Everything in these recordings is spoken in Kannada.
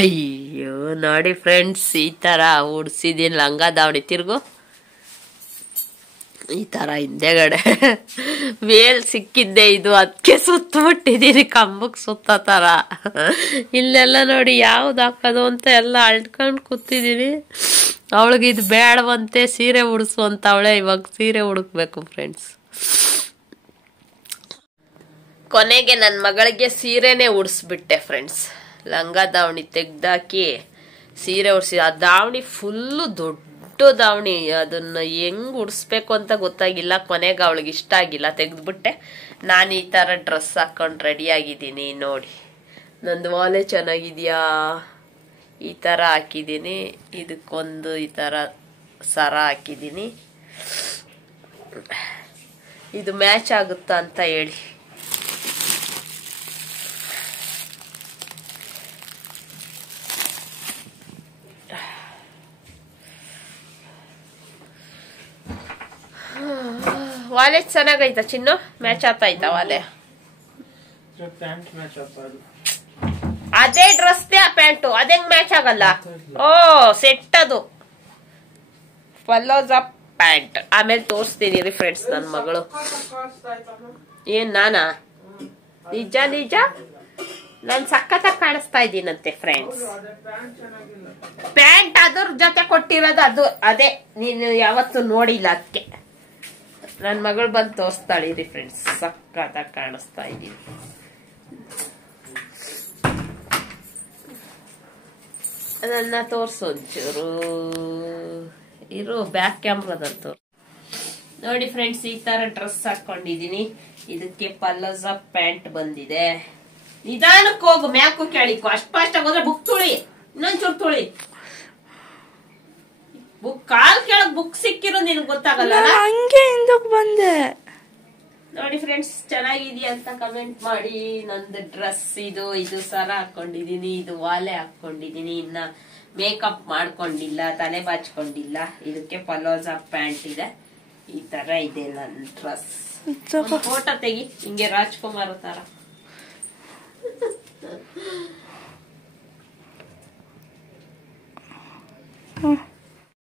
ಅಯ್ಯೋ ನೋಡಿ ಫ್ರೆಂಡ್ಸ್, ಈ ತರ ಉಡ್ಸಿದೀನಿ ಲಂಗ ದಾವಣಿ. ತಿರ್ಗು ಈ ತರ ಹಿಂದೆಗಡೆ ವೇಲ್ ಸಿಕ್ಕಿದ್ದೆ ಇದು, ಅದಕ್ಕೆ ಸುತ್ತಬಿಟ್ಟಿದೀನಿ ಕಂಬಕ್ ಸುತ್ತ ತರ. ಇಲ್ಲೆಲ್ಲ ನೋಡಿ ಯಾವ್ದು ಹಾಕೋದು ಅಂತ ಎಲ್ಲ ಅಳ್ಕೊಂಡ್ ಕೂತಿದೀನಿ. ಅವಳಿಗೆ ಇದು ಬೇಡವಂತೆ, ಸೀರೆ ಉಡ್ಸು ಅಂತ ಅವಳೆ. ಇವಾಗ ಸೀರೆ ಉಡುಕ್ಬೇಕು ಫ್ರೆಂಡ್ಸ್. ಕೊನೆಗೆ ನನ್ನ ಮಗಳಿಗೆ ಸೀರೆನೇ ಉಡ್ಸ್ಬಿಟ್ಟೆ ಫ್ರೆಂಡ್ಸ್. ಲಂಗ ದಾವಣಿ ತೆಗ್ದಾಕಿ ಸೀರೆ ಉಡ್ಸಿ, ಆ ದಾವಣಿ ಫುಲ್ಲು ದೊಡ್ಡ ದಾವಣಿ, ಅದನ್ನ ಹೆಂಗ್ ಉಡ್ಸ್ಬೇಕು ಅಂತ ಗೊತ್ತಾಗಿಲ್ಲ. ಕೊನೆಗೆ ಅವಳಿಗೆ ಇಷ್ಟ ಆಗಿಲ್ಲ, ತೆಗ್ದ್ಬಿಟ್ಟೆ. ನಾನು ಈ ತರ ಡ್ರೆಸ್ ಹಾಕೊಂಡು ರೆಡಿ ಆಗಿದ್ದೀನಿ ನೋಡಿ. ನಂದು ವಾಲೆ ಚೆನ್ನಾಗಿದ್ಯಾ? ಈ ತರ ಹಾಕಿದ್ದೀನಿ. ಇದಕ್ಕೊಂದು ಈ ತರ ಸರ ಹಾಕಿದ್ದೀನಿ. ಇದು ಮ್ಯಾಚ್ ಆಗುತ್ತಾ ಅಂತ ಹೇಳಿ. ವಾಲೆ ಚೆನ್ನಾಗೈತಾ ಚಿನ್ನು? ಮ್ಯಾಚ್ ಆಗ್ತಾಯ್ತಾ ವಾಲೆ? ಅದೇ ಡ್ರೆಸ್ ಆ ಪ್ಯಾಂಟು ಅದೇಂಗ್ ಮ್ಯಾಚ್ ಆಗಲ್ಲ? ಓ ಸೆಟ್ ಅದು ಪಲ್ಲೋಜ ಪ್ಯಾಂಟ್. ಆಮೇಲೆ ತೋರಿಸ್ತೀನಿ ರೀ ಫ್ರೆಂಡ್ಸ್ ನನ್ನ ಮಗಳು. ಏನ್ ನಾನಾ? ನಿಜ ನಿಜ ನಾನ್ ಸಖತ್ತಾಗಿ ಕಾಣಿಸ್ತಾ ಇದ್ದೀನಂತೆ ಫ್ರೆಂಡ್ಸ್. ಪ್ಯಾಂಟ್ ಅದ್ರ ಜೊತೆ ಕೊಟ್ಟಿರೋದು ಅದು ಅದೇ, ನೀನು ಯಾವತ್ತು ನೋಡಿಲ್ಲ ಅದಕ್ಕೆ. ನನ್ ಮಗಳು ಬಂದು ತೋರಿಸ್ತಾಳಿರಿ ಫ್ರೆಂಡ್ಸ್, ಸಖತ್ತಾಗಿ ಕಾಣಿಸ್ತಾ ಇದೀನಿ. ನನ್ನ ತೋರ್ಸು ಒಂಚೂರು ಇರು, ಬ್ಯಾಕ್ ಕ್ಯಾಮ್ರಾದಲ್ಲಿ ತೋರ್ಸು. ನೋಡಿ ಫ್ರೆಂಡ್ಸ್, ಈ ತರ ಡ್ರೆಸ್ ಹಾಕೊಂಡಿದೀನಿ. ಇದಕ್ಕೆ ಪಲ್ಲೋಜ ಪ್ಯಾಂಟ್ ಬಂದಿದೆ. ನಿಧಾನಕ್ಕೆ ಹೋಗು, ಮ್ಯಾಕು ಕೇಳಿಕೊ. ಅಷ್ಟು ಫಾಸ್ಟ್ ಆಗಿ ಹೋದ್ರೆ ಬುಕ್ ತುಳಿ, ಇನ್ನೊಂಚೂರು ತುಳಿ. ಬುಕ್ ಕಾಲ್ ಕೆಳಗ್ ಬುಕ್ ಸಿಕ್ಕಿರೋ ನಿನ್ಗೆ ಗೊತ್ತಾಗಲ್ಲ. ಹಂಗೆ ಹಿಂದಕ್ಕೆ ಬಂದೆ. ನೋಡಿ ಫ್ರೆಂಡ್ಸ್, ಚೆನ್ನಾಗಿದೆಯಾ ಅಂತ ಕಮೆಂಟ್ ಮಾಡಿ. ನಂದು ಡ್ರೆಸ್ ಇದು ಸರ ಹಾಕೊಂಡಿದೀನಿ, ಇದು ವಾಲೆ ಹಾಕೊಂಡಿದೀನಿ. ಇನ್ನ ಮೇಕಪ್ ಮಾಡ್ಕೊಂಡಿಲ್ಲ, ತಲೆ ಬಾಚ್ಕೊಂಡಿಲ್ಲ. ಇದಕ್ಕೆ ಪಲೋಜ ಪ್ಯಾಂಟ್ ಇದೆ. ಈ ತರ ಇದೆ ನನ್ನ ಡ್ರೆಸ್. ಫೋಟೋ ತೆಗಿ ಹಿಂಗೆ ರಾಜ್ಕುಮಾರ್ ತರ.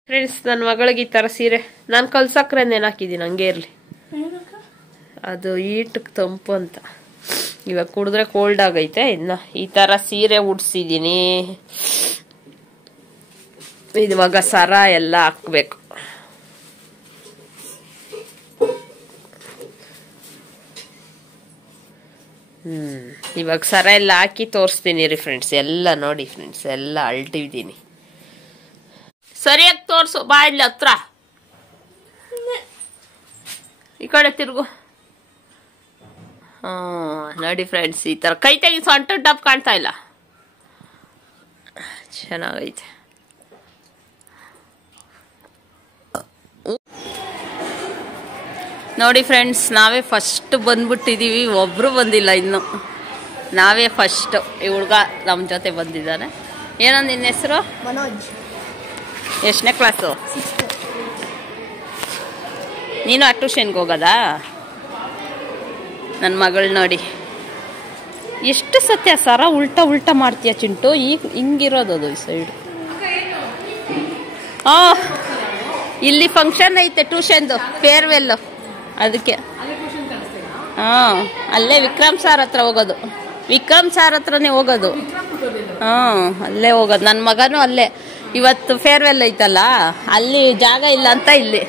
ಫ್ರೆಂಡ್ಸ್, ನನ್ನ ಮಗಳಿಗೆ ಈ ತರ ಸೀರೆ ನಾನು ಕಲ್ಸಕ್ರೆ ನೆನಾಕಿದ್ದೀನಿ, ಹಂಗೆ ಇರ್ಲಿ. ಅದು ಈಟಕ್ ತಂಪು ಅಂತ. ಇವಾಗ ಕುಡಿದ್ರೆ ಕೋಲ್ಡ್ ಆಗೈತೆ. ಇನ್ನ ಈ ತರ ಸೀರೆ ಉಡ್ಸಿದೀನಿ. ಇವಾಗ ಸರ ಎಲ್ಲ ಹಾಕ್ಬೇಕು. ಇವಾಗ ಸರ ಎಲ್ಲ ಹಾಕಿ ತೋರಿಸ್ತೀನಿ ರೀ ಫ್ರೆಂಡ್ಸ್. ಎಲ್ಲ ನೋಡಿ ಫ್ರೆಂಡ್ಸ್, ಎಲ್ಲ ಅಲ್ಟಿದ್ದೀನಿ. ಸರಿಯಾಗಿ ತೋರ್ಸು, ಬಾ ಇಲ್ಲಿ ಹತ್ರ. ಈ ಕಡೆ ತಿರುಗು. ನೋಡಿ ಫ್ರೆಂಡ್ಸ್, ಈ ತರ ಕೈ ತೆಗಿ, ಸೊಂಟ ಡಬ್ ಕಾಣ್ತಾ ಇಲ್ಲ. ಚೆನ್ನಾಗೈತೆ. ನೋಡಿ ಫ್ರೆಂಡ್ಸ್, ನಾವೇ ಫಸ್ಟ್ ಬಂದ್ಬಿಟ್ಟಿದೀವಿ. ಒಬ್ರು ಬಂದಿಲ್ಲ ಇನ್ನು, ನಾವೇ ಫಸ್ಟ್. ಈ ಹುಡುಗ ನಮ್ಮ ಜೊತೆ ಬಂದಿದ್ದಾನೆ. ಏನೋ ನಿನ್ನ ಹೆಸರು? ಮನೋಜ್. ಎಷ್ಟನೇ ಕ್ಲಾಸು? ನೀನು ಆ ಟ್ಯೂಷನ್ಗೆ ಹೋಗೋದಾ? ನನ್ನ ಮಗಳು ನೋಡಿ ಎಷ್ಟು ಸತ್ಯ ಸರ ಉಲ್ಟಾ ಮಾಡ್ತೀಯ ಚಿಂಟು. ಈಗ ಹಿಂಗಿರೋದು ಈ ಸೈಡ್. ಇಲ್ಲಿ ಫಂಕ್ಷನ್ ಐತೆ ಟ್ಯೂಷನ್ದು, ಫೇರ್ವೆಲ್. ಅದಕ್ಕೆ ಅಲ್ಲೇ ವಿಕ್ರಮ್ ಸಾರ್ ಹತ್ರ ಹೋಗೋದು. ವಿಕ್ರಮ್ ಸಾರ್ ಹತ್ರನೇ ಹೋಗೋದು. ಅಲ್ಲೇ ಹೋಗೋದು. ನನ್ನ ಮಗನೂ ಅಲ್ಲೇ. ಇವತ್ತು ಫೇರ್ವೆಲ್ ಐತಲ್ಲ, ಅಲ್ಲಿ ಜಾಗ ಇಲ್ಲ ಅಂತ ಇಲ್ಲಿ.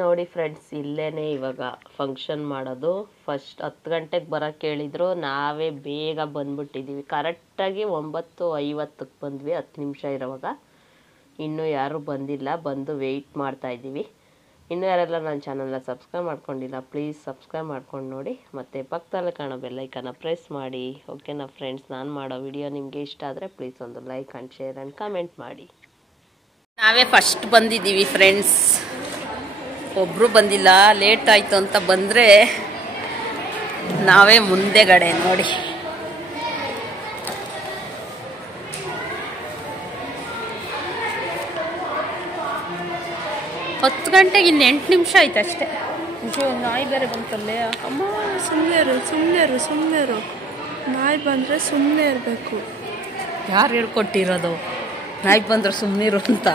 ನೋಡಿ ಫ್ರೆಂಡ್ಸ್, ಇಲ್ಲೇನೆ ಇವಾಗ ಫಂಕ್ಷನ್ ಮಾಡೋದು. ಫಸ್ಟ್ 10 ಗಂಟೆಗೆ ಬರೋಕ್ಕೆ ಹೇಳಿದ್ರು, ನಾವೇ ಬೇಗ ಬಂದ್ಬಿಟ್ಟಿದ್ದೀವಿ. ಕರೆಕ್ಟಾಗಿ 9:50ಕ್ಕೆ ಬಂದ್ವಿ, 10 ನಿಮಿಷ ಇರೋವಾಗ. ಇನ್ನೂ ಯಾರೂ ಬಂದಿಲ್ಲ, ಬಂದು ವೆಯ್ಟ್ ಮಾಡ್ತಾ ಇದ್ದೀವಿ. ಇನ್ನೂ ಯಾರೆಲ್ಲ ನನ್ನ ಚಾನಲ್ನ ಸಬ್ಸ್ಕ್ರೈಬ್ ಮಾಡ್ಕೊಂಡಿಲ್ಲ, ಪ್ಲೀಸ್ ಸಬ್ಸ್ಕ್ರೈಬ್ ಮಾಡ್ಕೊಂಡು ನೋಡಿ. ಮತ್ತು ಪಕ್ಕದಲ್ಲಿ ಕಾಣೋ ಬೆಲ್ಲೈಕನ್ನ ಪ್ರೆಸ್ ಮಾಡಿ. ಓಕೆನಾ ಫ್ರೆಂಡ್ಸ್? ನಾನು ಮಾಡೋ ವಿಡಿಯೋ ನಿಮಗೆ ಇಷ್ಟ ಆದರೆ ಪ್ಲೀಸ್ ಒಂದು like and share and comment ಮಾಡಿ. ನಾವೇ ಫಸ್ಟ್ ಬಂದಿದ್ದೀವಿ ಫ್ರೆಂಡ್ಸ್. ಒಬ್ಬರು ಬಂದಿಲ್ಲ, ಲೇಟ್ ಆಯಿತು ಅಂತ ಬಂದರೆ ನಾವೇ ಮುಂದೆಗಡೆ ನೋಡಿ. ಹತ್ತು ಗಂಟೆಗೆ ಇನ್ನು 8 ನಿಮಿಷ ಆಯ್ತು ಅಷ್ಟೇ. ನಾಯಿ ಬೇರೆ ಬಂತಲ್ಲೇ. ಅಮ್ಮ ಸುಮ್ಮನೆ ಇರು. ನಾಯಿ ಬಂದರೆ ಸುಮ್ಮನೆ ಇರಬೇಕು. ಯಾರು ಹೇಳ್ಕೊಟ್ಟಿರೋದು ನಾಯಿ ಬಂದ್ರೆ ಸುಮ್ಮನಿರು ಅಂತ?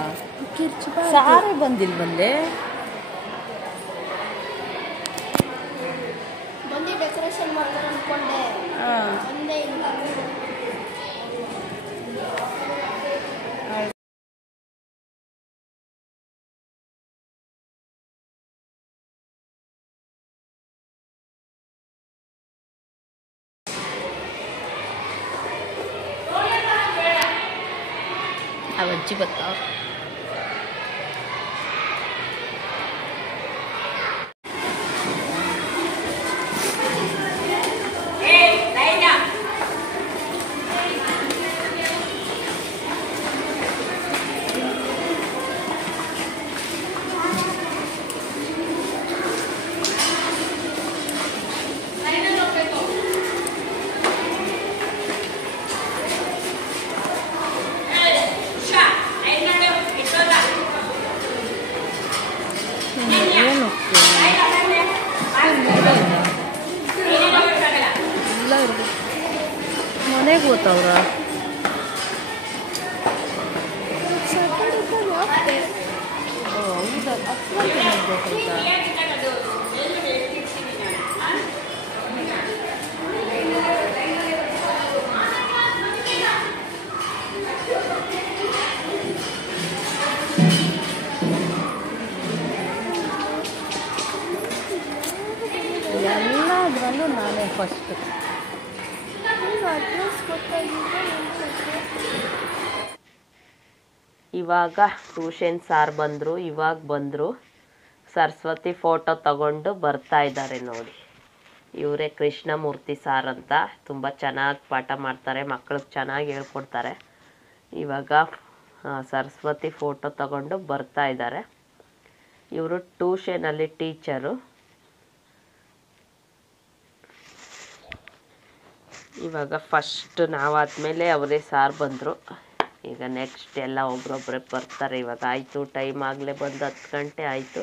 ಸಾರೇ ಬಂದಿಲ್ಲ ಬಂದೆ. ಡೆಕೋರೇಷನ್ ಮಾಡ್ತಾರೆ ಅನ್ಕೊಂಡೆ. ಅವಜ್ಜಿ ಬರ್ತಾವ. ಮನೆಗೆ ಹೋಗ್ತಾವ್ರ. ಹೌದಾ? ಎಲ್ಲದ್ರಲ್ಲೂ ನಾನೇ ಫಸ್ಟ್. ಇವಾಗ ಟ್ಯೂಷನ್ ಸಾರ್ ಬಂದರು. ಇವಾಗ ಬಂದರು. ಸರಸ್ವತಿ ಫೋಟೋ ತಗೊಂಡು ಬರ್ತಾ ಇದ್ದಾರೆ ನೋಡಿ. ಇವರೇ ಕೃಷ್ಣಮೂರ್ತಿ ಸಾರ್ ಅಂತ. ತುಂಬ ಚೆನ್ನಾಗಿ ಪಾಠ ಮಾಡ್ತಾರೆ, ಮಕ್ಕಳಿಗೆ ಚೆನ್ನಾಗಿ ಹೇಳ್ಕೊಡ್ತಾರೆ. ಇವಾಗ ಸರಸ್ವತಿ ಫೋಟೋ ತಗೊಂಡು ಬರ್ತಾ ಇದ್ದಾರೆ. ಇವರು ಟ್ಯೂಷನಲ್ಲಿ ಟೀಚರು. ಇವಾಗ ಫಸ್ಟ್ ನಾವಾದ್ಮೇಲೆ ಅವರೇ ಸಾರ್ ಬಂದರು. ಈಗ ನೆಕ್ಸ್ಟ್ ಎಲ್ಲ ಒಬ್ರೊಬ್ಬರೇ ಬರ್ತಾರೆ. ಇವಾಗ ಆಯಿತು, ಟೈಮ್ ಆಗಲೇ ಬಂದು 10 ಗಂಟೆ ಆಯಿತು.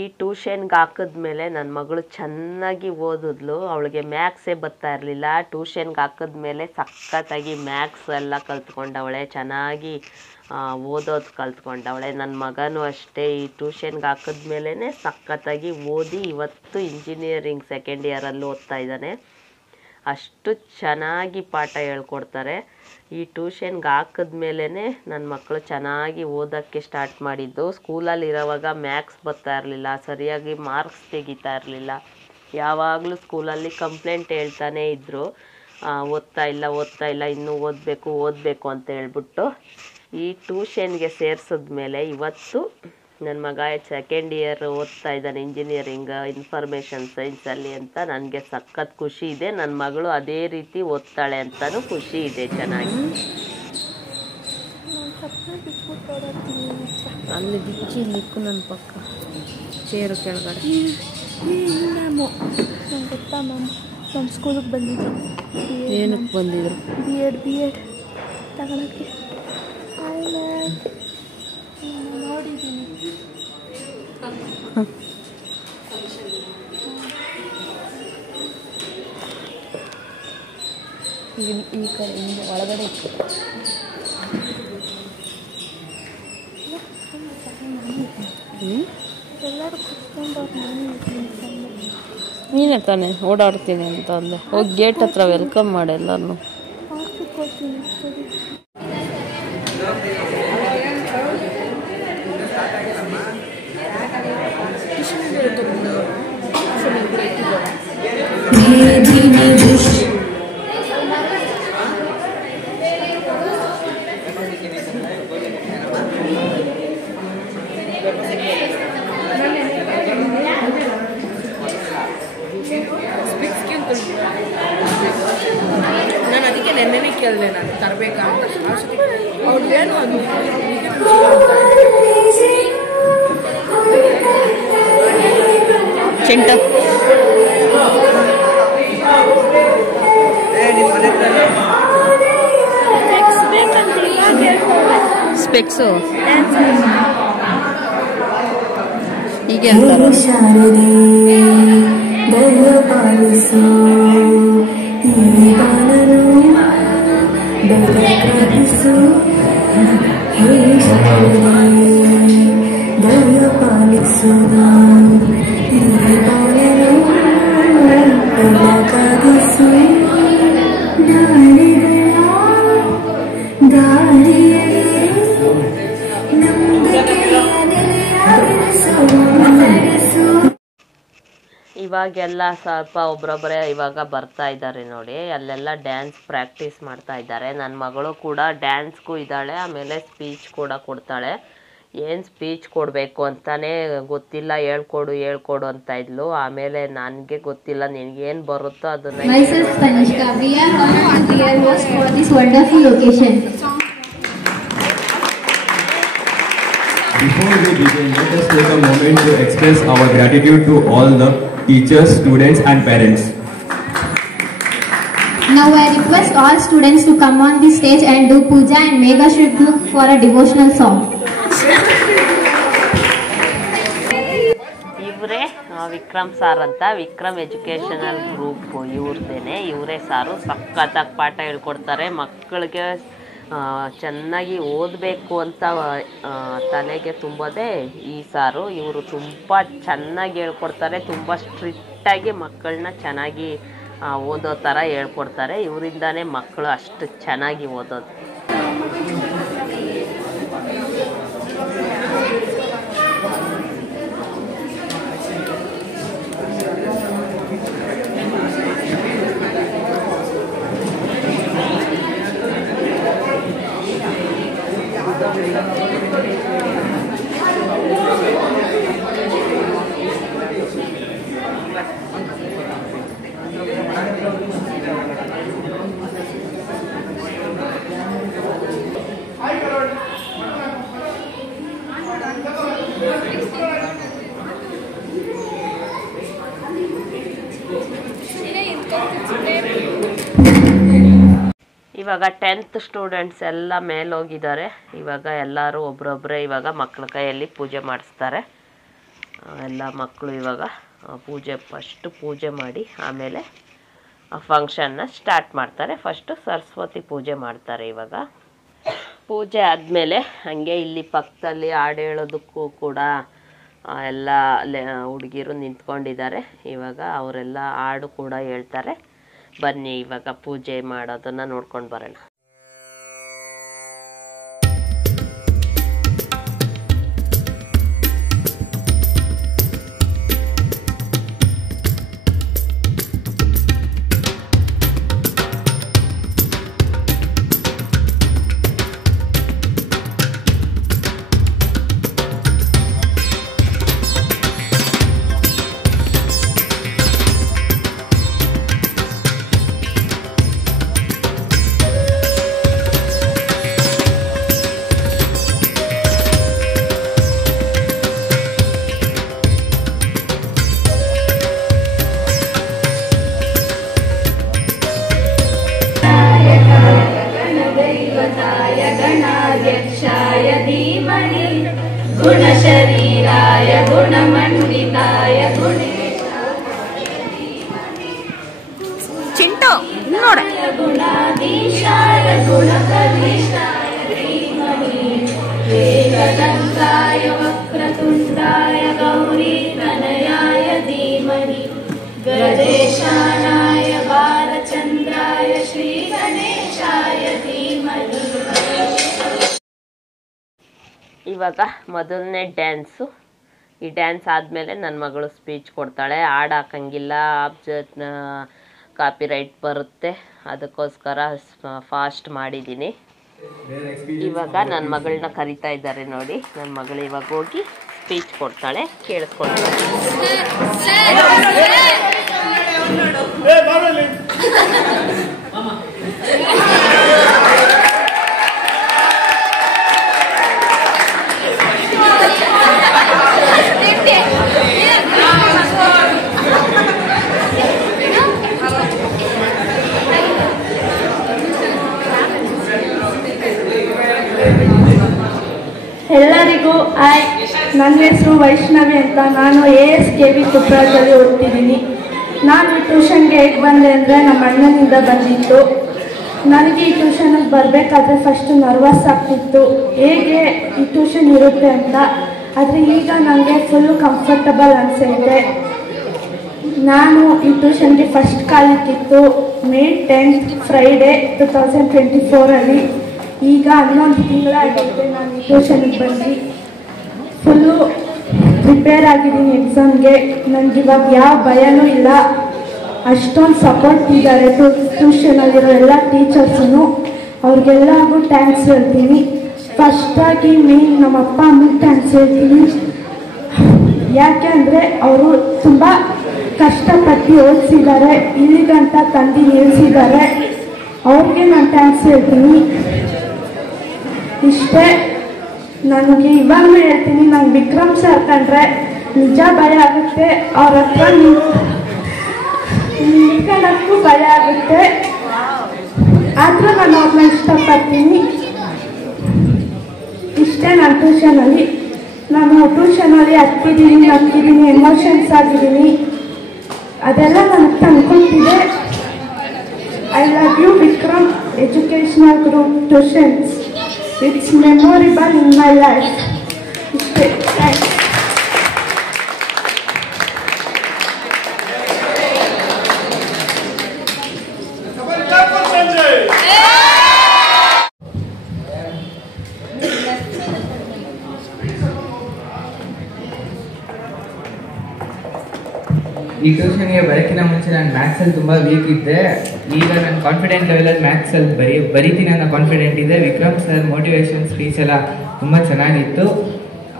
ಈ ಟ್ಯೂಷನ್ಗೆ ಹಾಕಿದ್ಮೇಲೆ ನನ್ನ ಮಗಳು ಚೆನ್ನಾಗಿ ಓದಿದ್ಲು. ಅವಳಿಗೆ ಮ್ಯಾಕ್ಸೇ ಬರ್ತಾ ಇರಲಿಲ್ಲ. ಟ್ಯೂಷನ್ಗೆ ಹಾಕಿದ್ಮೇಲೆ ಸಖತ್ತಾಗಿ ಮ್ಯಾಕ್ಸ್ ಎಲ್ಲ ಕಲ್ತ್ಕೊಂಡವಳೆ, ಚೆನ್ನಾಗಿ ಓದೋದು ಕಲ್ತ್ಕೊಂಡವಳೆ. ನನ್ನ ಮಗನೂ ಅಷ್ಟೇ ಈ ಟ್ಯೂಷನ್ಗೆ ಹಾಕಿದ್ಮೇಲೆ ಸಖತ್ತಾಗಿ ಓದಿ ಇವತ್ತು ಇಂಜಿನಿಯರಿಂಗ್ ಸೆಕೆಂಡ್ ಇಯರಲ್ಲಿ ಓದ್ತಾ ಇದ್ದಾನೆ. ಅಷ್ಟು ಚೆನ್ನಾಗಿ ಪಾಠ ಹೇಳ್ಕೊಡ್ತಾರೆ. ಈ ಟ್ಯೂಷನ್ಗೆ ಹಾಕಿದ್ಮೇಲೆ ನನ್ನ ಮಕ್ಕಳು ಚೆನ್ನಾಗಿ ಓದೋಕ್ಕೆ ಸ್ಟಾರ್ಟ್ ಮಾಡಿದ್ದು. ಸ್ಕೂಲಲ್ಲಿರೋವಾಗ ಮ್ಯಾಕ್ಸ್ ಬರ್ತಾ ಇರಲಿಲ್ಲ, ಸರಿಯಾಗಿ ಮಾರ್ಕ್ಸ್ ತೆಗಿತಾ ಇರಲಿಲ್ಲ. ಯಾವಾಗಲೂ ಸ್ಕೂಲಲ್ಲಿ ಕಂಪ್ಲೇಂಟ್ ಹೇಳ್ತಾನೇ ಇದ್ದರು, ಓದ್ತಾ ಇಲ್ಲ, ಇನ್ನೂ ಓದಬೇಕು ಅಂತ ಹೇಳ್ಬಿಟ್ಟು. ಈ ಟ್ಯೂಷನ್ಗೆ ಸೇರಿಸಿದ್ಮೇಲೆ ಇವತ್ತು ನನ್ನ ಮಗ ಸೆಕೆಂಡ್ ಇಯರ್ ಓದ್ತಾ ಇದ್ದಾನೆ ಇಂಜಿನಿಯರಿಂಗ್ ಇನ್ಫಾರ್ಮೇಷನ್ ಸೈನ್ಸಲ್ಲಿ ಅಂತ. ನನಗೆ ಸಖತ್ ಖುಷಿ ಇದೆ. ನನ್ನ ಮಗಳು ಅದೇ ರೀತಿ ಓದ್ತಾಳೆ ಅಂತಲೂ ಖುಷಿ ಇದೆ. ಚೆನ್ನಾಗಿ ಅಲ್ಲಿ ಬಿಚ್ಚಿ ನಿಕ್ಕು ನನ್ನ ಪಕ್ಕ ಚೇರು ಕೆಳಗಡೆ. ನಂಗೆ ಗೊತ್ತಾ ಮ್ಯಾಮ್, ನಮ್ಮ ಸ್ಕೂಲಿಗೆ ಬಂದಿದ್ರು. ಏನಕ್ಕೆ ಬಂದಿದ್ರು? ಬಿ ಎಡ್ ತಗೊಳಕ್ಕೆ. ನೋಡಿದ್ದೀನಿ. ಈ ಕಡೆ ಒಳಗಡೆ ಇತ್ತು. ಎಲ್ಲರೂ ಕುತ್ಕೊಂಡವ್ರು ನೀನೇ ತಾನೇ ಓಡಾಡ್ತೀನಿ ಅಂತ ಅಂದೆ. ಹೋಗಿ ಗೇಟ್ ಹತ್ರ ವೆಲ್ಕಮ್ ಮಾಡಿ ಎಲ್ಲರನ್ನು. ನಾನು ಅದಕ್ಕೆ ನೆನ್ನೆನೇ ಕೇಳಿದೆ, ನಾನು ತರಬೇಕಾ ಅಂತ. ಅವ್ರು ಏನು ಚಿಂಟ ಸ್ಪೆಕ್ಸು ಹೀಗೆ ಅಂತಾರೆ. ಪಾಲಿಸು ಈ ಬಾಳನು ದಯಪಾಲಿಸು ಹೇ ಶರಣೆ ದಯ ಪಾಲಿಸು ಈ ಬಾಳನು ದಯಪಾಲಿಸು ಇವಾಗೆಲ್ಲ ಸ್ವಲ್ಪ ಒಬ್ರೊಬ್ಬರೇ ಇವಾಗ ಬರ್ತಾ ಇದ್ದಾರೆ ನೋಡಿ. ಅಲ್ಲೆಲ್ಲ ಡ್ಯಾನ್ಸ್ ಪ್ರಾಕ್ಟೀಸ್ ಮಾಡ್ತಾ ಇದ್ದಾರೆ. ನನ್ನ ಮಗಳು ಕೂಡ ಡ್ಯಾನ್ಸ್ಗೂ ಇದ್ದಾಳೆ, ಆಮೇಲೆ ಸ್ಪೀಚ್ ಕೂಡ ಕೊಡ್ತಾಳೆ. ಏನು ಸ್ಪೀಚ್ ಕೊಡಬೇಕು ಅಂತಾನೆ ಗೊತ್ತಿಲ್ಲ, ಹೇಳ್ಕೊಡು ಅಂತ ಇದ್ಲು. ಆಮೇಲೆ ನನಗೆ ಗೊತ್ತಿಲ್ಲ, ನಿನಗೇನು ಬರುತ್ತೋ ಅದನ್ನ. Myself Tanishka, we are honored to be your host for this wonderful occasion. Before we begin, let us take a moment to express our gratitude to all the teachers, students and parents. Now I request all students to come on the stage and do puja and make a Shri Guru for a devotional song. ಇವರೇ ವಿಕ್ರಮ್ ಸಾರ್ ಅಂತ, ವಿಕ್ರಮ್ ಎಜುಕೇಷನಲ್ ಗ್ರೂಪ್ ಇವ್ರದ್ದೇನೆ. ಇವರೇ ಸಾರು ಸಖತ್ತಾಗಿ ಪಾಠ ಹೇಳ್ಕೊಡ್ತಾರೆ. ಮಕ್ಕಳಿಗೆ ಚೆನ್ನಾಗಿ ಓದಬೇಕು ಅಂತ ತಲೆಗೆ ತುಂಬೋದೇ ಈ ಸಾರು. ಇವರು ತುಂಬ ಚೆನ್ನಾಗಿ ಹೇಳ್ಕೊಡ್ತಾರೆ. ತುಂಬ ಸ್ಟ್ರಿಕ್ಟಾಗಿ ಮಕ್ಕಳನ್ನ ಚೆನ್ನಾಗಿ ಓದೋ ಥರ ಹೇಳ್ಕೊಡ್ತಾರೆ. ಇವರಿಂದಾನೇ ಮಕ್ಕಳು ಅಷ್ಟು ಚೆನ್ನಾಗಿ ಓದೋದು. ಇವಾಗ 10th ಸ್ಟೂಡೆಂಟ್ಸ್ ಎಲ್ಲ ಮೇಲೋಗಿದ್ದಾರೆ. ಇವಾಗ ಎಲ್ಲರೂ ಒಬ್ರೊಬ್ಬರೇ ಇವಾಗ ಮಕ್ಕಳ ಕೈಯಲ್ಲಿ ಪೂಜೆ ಮಾಡಿಸ್ತಾರೆ. ಎಲ್ಲ ಮಕ್ಕಳು ಇವಾಗ ಫಸ್ಟ್ ಪೂಜೆ ಮಾಡಿ ಆಮೇಲೆ ಫಂಕ್ಷನ್ನ ಸ್ಟಾರ್ಟ್ ಮಾಡ್ತಾರೆ. ಫಸ್ಟು ಸರಸ್ವತಿ ಪೂಜೆ ಮಾಡ್ತಾರೆ. ಇವಾಗ ಪೂಜೆ ಆದಮೇಲೆ ಹಾಗೆ ಇಲ್ಲಿ ಪಕ್ಕದಲ್ಲಿ ಹಾಡು ಹೇಳೋದಕ್ಕೂ ಕೂಡ ಎಲ್ಲ ಹುಡುಗಿರು ನಿಂತ್ಕೊಂಡಿದ್ದಾರೆ. ಇವಾಗ ಅವರೆಲ್ಲ ಹಾಡು ಕೂಡ ಹೇಳ್ತಾರೆ. ಬನ್ನಿ ಇವಾಗ ಪೂಜೆ ಮಾಡೋದನ್ನು ನೋಡ್ಕೊಂಡು ಬರೋಣ. गणाध्यक्षाय धीमहि गुणशरीराय गुणमण्डिताय ಚಿಂಟು ನೋಡ गुणाधीशाय गुणकर्निष्ठाय धीमहि एकदन्ताय वक्रतुण्डाय गौरीतनयाय धीमहि गणेशानाय बालचन्द्राय श्रीगणेशाय धीमहि. ಇವಾಗ ಮೊದಲನೇ ಡ್ಯಾನ್ಸು. ಈ ಡ್ಯಾನ್ಸ್ ಆದಮೇಲೆ ನನ್ನ ಮಗಳು ಸ್ಪೀಚ್ ಕೊಡ್ತಾಳೆ. ಹಾಡು ಹಾಕಂಗಿಲ್ಲ, ಕಾಪಿರೈಟ್ ಬರುತ್ತೆ, ಅದಕ್ಕೋಸ್ಕರ ಫಾಸ್ಟ್ ಮಾಡಿದ್ದೀನಿ. ಇವಾಗ ನನ್ನ ಮಗಳನ್ನ ಕರಿತಾ ಇದ್ದಾರೆ ನೋಡಿ. ನನ್ನ ಮಗಳು ಇವಾಗ ಹೋಗಿ ಸ್ಪೀಚ್ ಕೊಡ್ತಾಳೆ, ಕೇಳಿಸ್ಕೊಳ್ತಾಳೆ. ಎಲ್ಲರಿಗೂ ಹಾಯ್, ನನ್ನ ಹೆಸರು ವೈಷ್ಣವಿ ಅಂತ. ನಾನು ASKB ಕೊಪ್ಪಳದಲ್ಲಿ ಓದ್ತಿದ್ದೀನಿ. ನಾನು ಈ ಟ್ಯೂಷನ್ಗೆ ಹೇಗೆ ಬಂದೆ ಅಂದರೆ ನಮ್ಮ ಅಣ್ಣನಿಂದ ಬಂದಿತ್ತು. ನನಗೆ ಈ ಟ್ಯೂಷನಿಗೆ ಬರಬೇಕಾದ್ರೆ ಫಸ್ಟು ನರ್ವಸ್ ಆಗ್ತಿತ್ತು, ಹೇಗೆ ಈ ಟ್ಯೂಷನ್ ಇರುತ್ತೆ ಅಂತ. ಆದರೆ ಈಗ ನನಗೆ ಫುಲ್ಲು ಕಂಫರ್ಟಬಲ್ ಅನಿಸುತ್ತೆ. ನಾನು ಈ ಟ್ಯೂಷನ್ಗೆ ಫಸ್ಟ್ ಕಾಲಿಕ್ಕಿತ್ತು May 10th ಫ್ರೈಡೇ 2024 ಈಗ 11 ತಿಂಗಳಾಗೈತೆ ನಾನು ಈ ಟ್ಯೂಷನ್ಗೆ ಬಂದು ಫುಲ್ಲು ಪ್ರಿಪೇರ್ ಆಗಿದ್ದೀನಿ ಎಕ್ಸಾಮ್ಗೆ. ನನಗಿವಾಗ ಯಾವ ಭಯನೂ ಇಲ್ಲ. ಅಷ್ಟೊಂದು ಸಪೋರ್ಟ್ ಇದ್ದಾರೆ ಟ್ಯೂಷನಲ್ಲಿರೋ ಎಲ್ಲ ಟೀಚರ್ಸೂ. ಅವ್ರಿಗೆಲ್ಲರಿಗೂ ಥ್ಯಾಂಕ್ಸ್ ಹೇಳ್ತೀನಿ. ಫಸ್ಟಾಗಿ ಮೇನ್ ನಮ್ಮ ಅಪ್ಪ ಅಮ್ಮಗೆ ಥ್ಯಾಂಕ್ಸ್ ಹೇಳ್ತೀನಿ. ಯಾಕೆ ಅಂದರೆ ಅವರು ತುಂಬ ಕಷ್ಟಪಟ್ಟು ಓದಿಸಿದ್ದಾರೆ, ಇಲ್ಲಿಗಂತ ತಂದು ನಿಲ್ಲಿಸಿದ್ದಾರೆ. ಅವ್ರಿಗೆ ನಾನು ಥ್ಯಾಂಕ್ಸ್ ಹೇಳ್ತೀನಿ. ಇಷ್ಟೇ. ನನಗೆ ಇವಾಗಲೂ ಹೇಳ್ತೀನಿ, ನಂಗೆ ವಿಕ್ರಮ್ ಸರ್ ಕಂಡ್ರೆ ನಿಜ ಭಯ ಆಗುತ್ತೆ. ಅವ್ರ ಹತ್ರ ನಿಂತ್ಕೊಳ್ಳೋಕ್ಕೂ ಭಯ ಆಗುತ್ತೆ. ಆದರೂ ನಾನು ಅವ್ರನ್ನ ಇಷ್ಟಪಡ್ತೀನಿ. ಇಷ್ಟೇ. ನನ್ನ ಟ್ಯೂಷನಲ್ಲಿ ಹತ್ತಿದ್ದೀನಿ, ಎಮೋಷನ್ಸ್ ಆಗಿದ್ದೀನಿ. ಅದೆಲ್ಲ ನನಗೆ ತಂದ್ಕೊಟ್ಟಿದೆ. I love you Vikram educational group tuitions. It's memorable in my life. ಇಷ್ಟೇ. ಥ್ಯಾಂಕ್ಸ್. ಈ ಟ್ಯೂಷನ್ಗೆ ಬರೋಕ್ಕಿಂತ ಮುಂಚೆ ನಾನು ಮ್ಯಾಥ್ಸಲ್ಲಿ ತುಂಬ ವೀಕ್ ಇದ್ದೆ. ಈಗ ನಾನು ಕಾನ್ಫಿಡೆಂಟ್ ಲೆವೆಲಲ್ಲಿ ಮ್ಯಾಥ್ಸಲ್ಲಿ ಬರೀತೀನಿ ಅನ್ನೋ ಕಾನ್ಫಿಡೆಂಟ್ ಇದೆ. ವಿಕ್ರಮ್ ಸರ್ ಮೋಟಿವೇಶನ್ ಸ್ಪೀಚ್ ಎಲ್ಲ ತುಂಬ ಚೆನ್ನಾಗಿತ್ತು.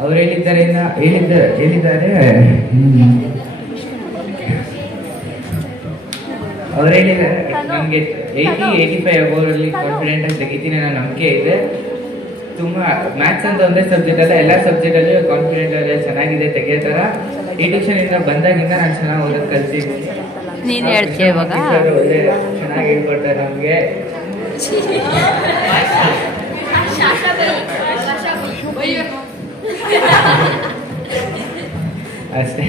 ಅವ್ರು ಹೇಳಿದ್ದಾರೆ ನನಗೆ 80-85 ಅಬೋರಲ್ಲಿ ಕಾನ್ಫಿಡೆಂಟಾಗಿ ತೆಗಿತೀನಿ ಅನ್ನೋ ನಂಬಿಕೆ ಇದೆ. ತುಂಬ ಮ್ಯಾಥ್ಸ್ ಅಂತ ಒಂದೇ ಸಬ್ಜೆಕ್ಟ್ ಅಲ್ಲ, ಎಲ್ಲ ಸಬ್ಜೆಕ್ಟಲ್ಲೂ ಕಾನ್ಫಿಡೆಂಟ್ ಲೆವೆಲ್ ಚೆನ್ನಾಗಿದೆ ತೆಗಿಯೋ ಥರ. ಈ ಟ್ಯೂಷನಿಂದ ಬಂದಾಗಿಂದ ನಾನು ಚೆನ್ನಾಗಿ ಓದೋದು ಕಲ್ತಿದ್ದೀನಿ. ನೀನು ಹೇಳ್ತೀಯ ಇವಾಗ? ಒಳ್ಳೆ ಚೆನ್ನಾಗಿ ಹೇಳ್ಕೊಡ್ತಾರೆ ನಮಗೆ. ಅಷ್ಟೇ.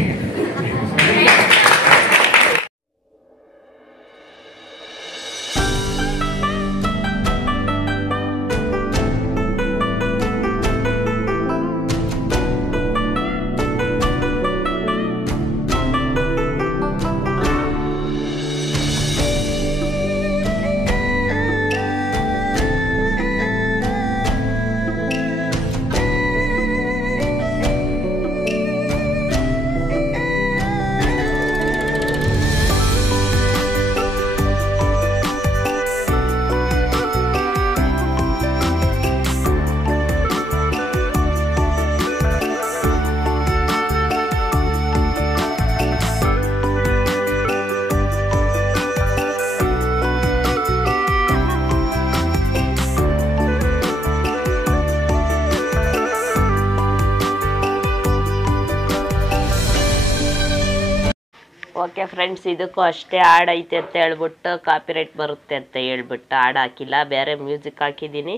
ಓಕೆ ಫ್ರೆಂಡ್ಸ್, ಇದಕ್ಕೂ ಅಷ್ಟೇ ಹಾಡೈತೆ ಅಂತ ಹೇಳ್ಬಿಟ್ಟು ಕಾಪಿರೈಟ್ ಬರುತ್ತೆ ಅಂತ ಹೇಳ್ಬಿಟ್ಟು ಹಾಡು ಹಾಕಿಲ್ಲ, ಬೇರೆ ಮ್ಯೂಸಿಕ್ ಹಾಕಿದ್ದೀನಿ.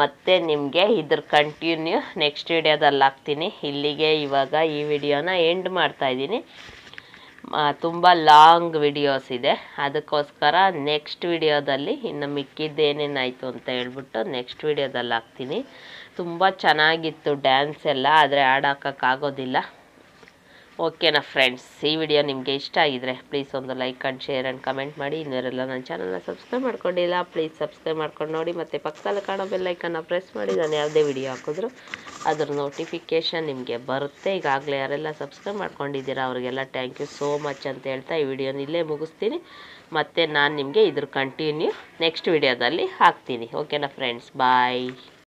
ಮತ್ತು ನಿಮಗೆ ಇದ್ರ ಕಂಟಿನ್ಯೂ ನೆಕ್ಸ್ಟ್ ವಿಡಿಯೋದಲ್ಲಿ ಹಾಕ್ತೀನಿ. ಇಲ್ಲಿಗೆ ಇವಾಗ ಈ ವಿಡಿಯೋನ ಎಂಡ್ ಮಾಡ್ತಾಯಿದ್ದೀನಿ. ತುಂಬ ಲಾಂಗ್ ವಿಡಿಯೋಸ್ ಇದೆ, ಅದಕ್ಕೋಸ್ಕರ ನೆಕ್ಸ್ಟ್ ವಿಡಿಯೋದಲ್ಲಿ ಇನ್ನು ಮಿಕ್ಕಿದ್ದೇನೇನಾಯಿತು ಅಂತ ಹೇಳ್ಬಿಟ್ಟು ನೆಕ್ಸ್ಟ್ ವಿಡಿಯೋದಲ್ಲಿ ಹಾಕ್ತೀನಿ. ತುಂಬ ಚೆನ್ನಾಗಿತ್ತು ಡ್ಯಾನ್ಸ್ ಎಲ್ಲ, ಆದರೆ ಹಾಡು ಹಾಕೋಕ್ಕಾಗೋದಿಲ್ಲ. ಓಕೆನಾ ಫ್ರೆಂಡ್ಸ್, ಈ ವಿಡಿಯೋ ನಿಮಗೆ ಇಷ್ಟ ಆಗಿದ್ರೆ ಪ್ಲೀಸ್ ಒಂದು like and share and comment ಮಾಡಿ. ಇನ್ನವರೆಲ್ಲ ನನ್ನ ಚಾನಲ್ನ ಸಬ್ಸ್ಕ್ರೈಬ್ ಮಾಡ್ಕೊಂಡಿಲ್ಲ ಪ್ಲೀಸ್ ಸಬ್ಸ್ಕ್ರೈಬ್ ಮಾಡ್ಕೊಂಡು ನೋಡಿ. ಮತ್ತು ಪಕ್ಕದಲ್ಲಿ ಕಾಣೋ ಬೆಲ್ಲೈಕನ್ನ ಪ್ರೆಸ್ ಮಾಡಿ, ನಾನು ಯಾವುದೇ ವಿಡಿಯೋ ಹಾಕಿದ್ರು ಅದ್ರ ನೋಟಿಫಿಕೇಷನ್ ನಿಮಗೆ ಬರುತ್ತೆ. ಈಗಾಗಲೇ ಯಾರೆಲ್ಲ ಸಬ್ಸ್ಕ್ರೈಬ್ ಮಾಡ್ಕೊಂಡಿದ್ದೀರಾ ಅವರಿಗೆಲ್ಲ ಥ್ಯಾಂಕ್ ಯು ಸೋ ಮಚ್ ಅಂತ ಹೇಳ್ತಾ ಈ ವಿಡಿಯೋನ ಇಲ್ಲೇ ಮುಗಿಸ್ತೀನಿ. ಮತ್ತು ನಾನು ನಿಮಗೆ ಇದ್ರ ಕಂಟಿನ್ಯೂ ನೆಕ್ಸ್ಟ್ ವಿಡಿಯೋದಲ್ಲಿ ಹಾಕ್ತೀನಿ. ಓಕೆನಾ ಫ್ರೆಂಡ್ಸ್, ಬಾಯ್.